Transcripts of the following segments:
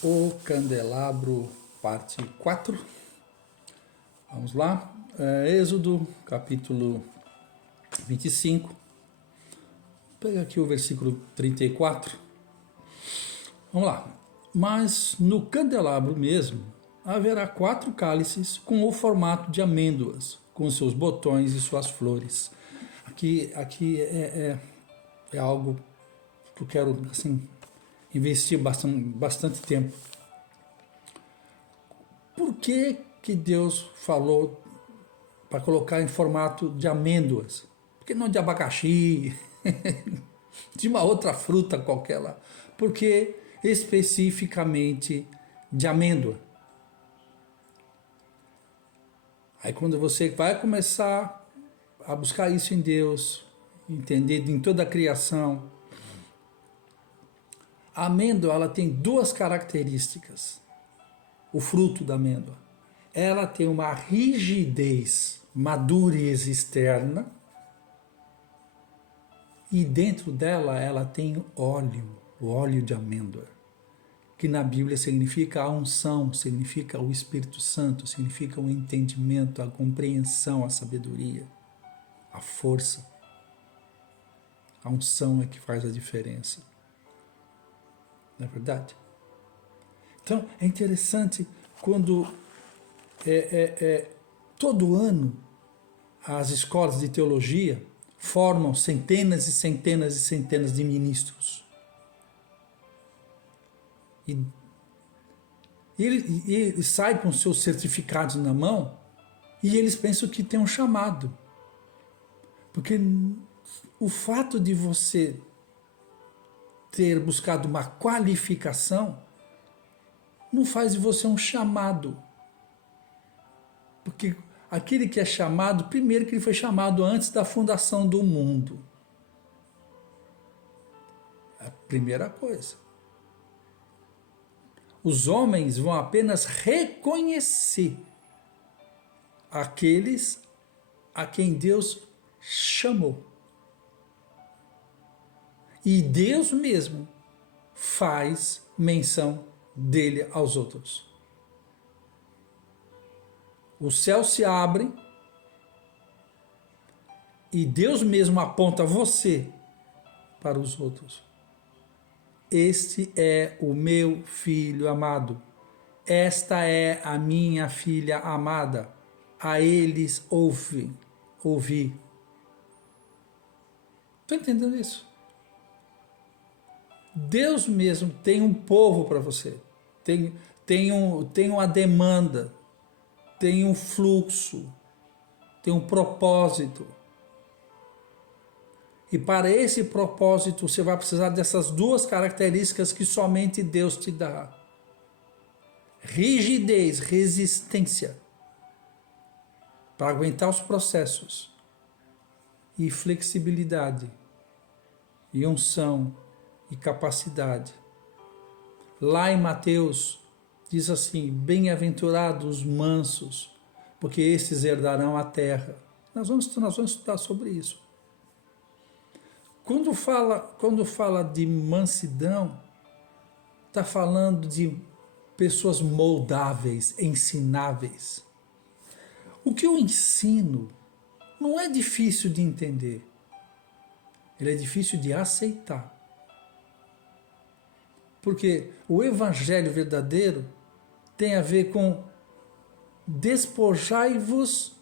O Candelabro, parte 4. Vamos lá. Êxodo, capítulo 25. Vou pegar aqui o versículo 34. Vamos lá. Mas no candelabro mesmo haverá 4 cálices com o formato de amêndoas, com seus botões e suas flores. Aqui é algo que eu quero assim, investir bastante tempo. Por que Deus falou para colocar em formato de amêndoas? Por que não de abacaxi, de uma outra fruta qualquer lá? Por que especificamente de amêndoa? Aí quando você vai começar a buscar isso em Deus, entender em toda a criação, a amêndoa ela tem 2 características. O fruto da amêndoa. Ela tem uma rigidez, madurez externa, e dentro dela ela tem óleo, o óleo de amêndoa, que na Bíblia significa a unção, significa o Espírito Santo, significa o entendimento, a compreensão, a sabedoria, a força. A unção é que faz a diferença. Não é verdade? Então, é interessante quando todo ano as escolas de teologia formam centenas e centenas e centenas de ministros. E eles saem com seus certificados na mão e eles pensam que tem um chamado. Porque o fato de você ter buscado uma qualificação não faz de você um chamado. Porque aquele que é chamado, primeiro que ele foi chamado antes da fundação do mundo. É a primeira coisa. Os homens vão apenas reconhecer aqueles a quem Deus chamou. E Deus mesmo faz menção dele aos outros. O céu se abre e Deus mesmo aponta você para os outros. Este é o meu filho amado. Esta é a minha filha amada. A eles ouvi. Estou entendendo isso? Deus mesmo tem um povo para você. Tem uma demanda. Tem um fluxo, tem um propósito. E para esse propósito você vai precisar dessas 2 características que somente Deus te dá. Rigidez, resistência, para aguentar os processos. E flexibilidade, e unção, e capacidade. Lá em Mateus, diz assim, bem-aventurados os mansos, porque esses herdarão a terra. Nós vamos estudar sobre isso. Quando fala de mansidão, está falando de pessoas moldáveis, ensináveis. O que eu ensino não é difícil de entender, ele é difícil de aceitar. Porque o evangelho verdadeiro tem a ver com despojai-vos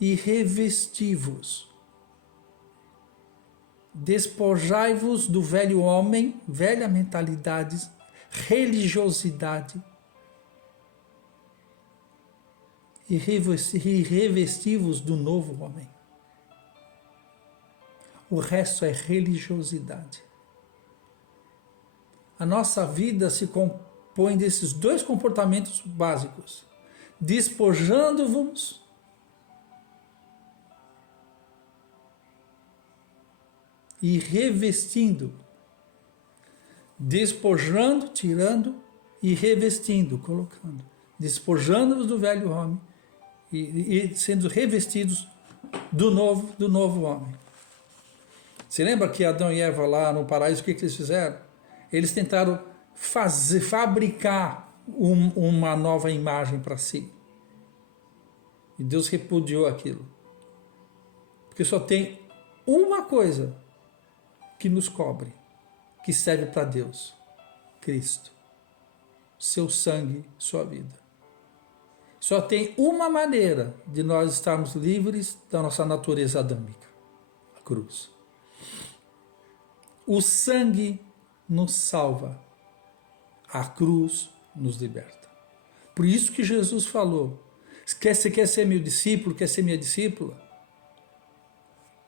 e revesti-vos. Despojai-vos do velho homem, velha mentalidade, religiosidade, e revesti-vos do novo homem. O resto é religiosidade. A nossa vida se compõe desses 2 comportamentos básicos. Despojando-vos e revestindo. Despojando, tirando e revestindo, colocando. Despojando-vos do velho homem e sendo revestidos do novo homem. Você lembra que Adão e Eva lá no paraíso, o que eles fizeram? Eles tentaram fabricar uma nova imagem para si. E Deus repudiou aquilo. Porque só tem uma coisa que nos cobre, que serve para Deus: Cristo. Seu sangue, sua vida. Só tem uma maneira de nós estarmos livres da nossa natureza adâmica: a cruz. O sangue nos salva, a cruz nos liberta. Por isso que Jesus falou: você quer ser meu discípulo, quer ser minha discípula?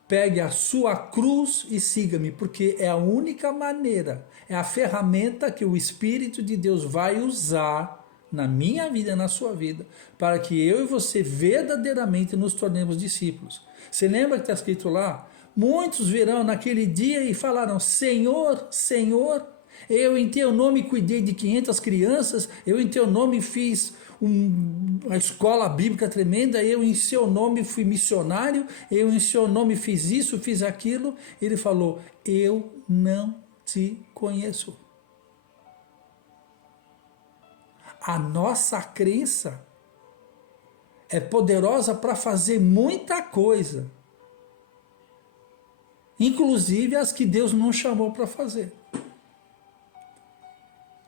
Pegue a sua cruz e siga-me, porque é a única maneira, é a ferramenta que o Espírito de Deus vai usar na minha vida, na sua vida, para que eu e você verdadeiramente nos tornemos discípulos. Você lembra que está escrito lá? Muitos virão naquele dia e falarão: Senhor, Senhor, eu em teu nome cuidei de 500 crianças, eu em teu nome fiz uma escola bíblica tremenda, eu em seu nome fui missionário, eu em seu nome fiz isso, fiz aquilo. Ele falou: eu não te conheço. A nossa crença é poderosa para fazer muita coisa, inclusive as que Deus não chamou para fazer.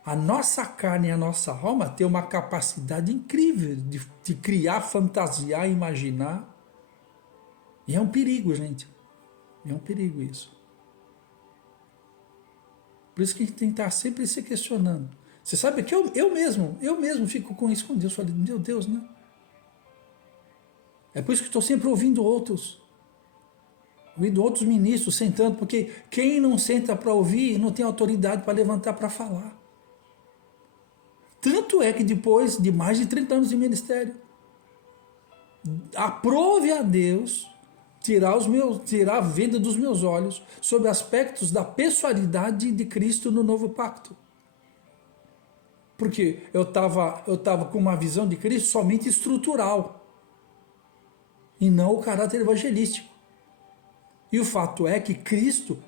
A nossa carne e a nossa alma tem uma capacidade incrível de criar, fantasiar, imaginar. E é um perigo, gente. É um perigo isso. Por isso que a gente tem que estar sempre se questionando. Você sabe que eu mesmo fico com isso com Deus. Falei: meu Deus, né? É por isso que estou sempre ouvindo outros ministros sentando, porque quem não senta para ouvir não tem autoridade para levantar para falar. Tanto é que depois de mais de 30 anos de ministério, aprove a Deus tirar a venda dos meus olhos sobre aspectos da pessoalidade de Cristo no novo pacto. Porque eu estava com uma visão de Cristo somente estrutural e não o caráter evangelístico. E o fato é que Cristo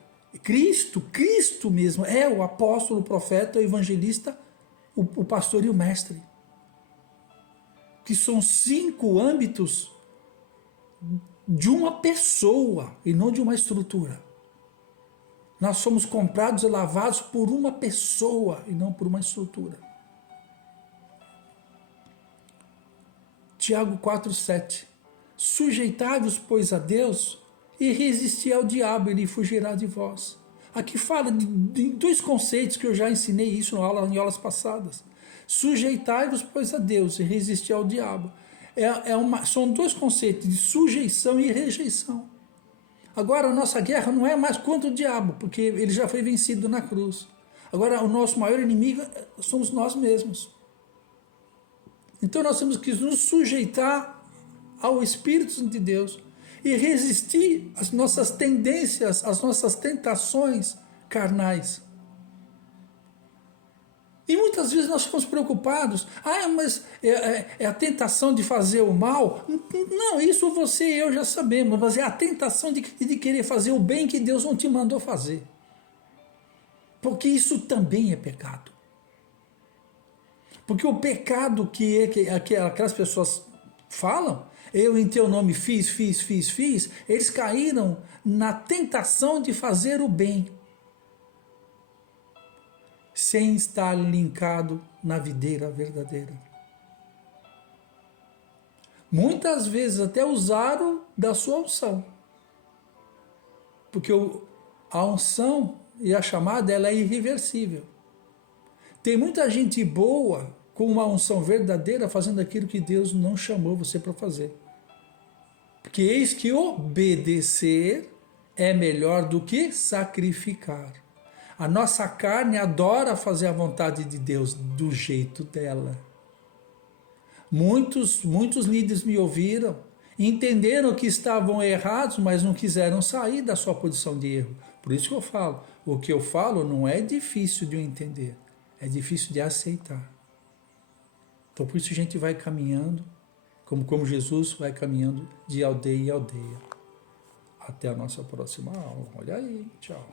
mesmo é o apóstolo, o profeta, o evangelista, o pastor e o mestre. Que são 5 âmbitos de uma pessoa e não de uma estrutura. Nós somos comprados e lavados por uma pessoa e não por uma estrutura. Tiago 4,7. Sujeitai-vos, pois, a Deus e resisti ao diabo, ele fugirá de vós. Aqui fala de 2 conceitos que eu já ensinei isso em aulas passadas. Sujeitai-vos, pois, a Deus e resisti ao diabo. São 2 conceitos de sujeição e rejeição. Agora, a nossa guerra não é mais contra o diabo, porque ele já foi vencido na cruz. Agora, o nosso maior inimigo somos nós mesmos. Então, nós temos que nos sujeitar ao Espírito de Deus e resistir às nossas tendências, às nossas tentações carnais. E muitas vezes nós ficamos preocupados: mas é a tentação de fazer o mal? Não, isso você e eu já sabemos, mas é a tentação de querer fazer o bem que Deus não te mandou fazer. Porque isso também é pecado. Porque o pecado que aquelas pessoas falam, eu em teu nome fiz, eles caíram na tentação de fazer o bem, sem estar linkado na videira verdadeira. Muitas vezes até usaram da sua unção, porque a unção e a chamada ela é irreversível. Tem muita gente boa com uma unção verdadeira fazendo aquilo que Deus não chamou você para fazer. Porque eis que obedecer é melhor do que sacrificar. A nossa carne adora fazer a vontade de Deus do jeito dela. Muitos líderes me ouviram, entenderam que estavam errados, mas não quiseram sair da sua posição de erro. Por isso que eu falo, o que eu falo não é difícil de eu entender, é difícil de aceitar. Então por isso a gente vai caminhando, como Jesus vai caminhando de aldeia em aldeia. Até a nossa próxima aula. Olha aí, tchau.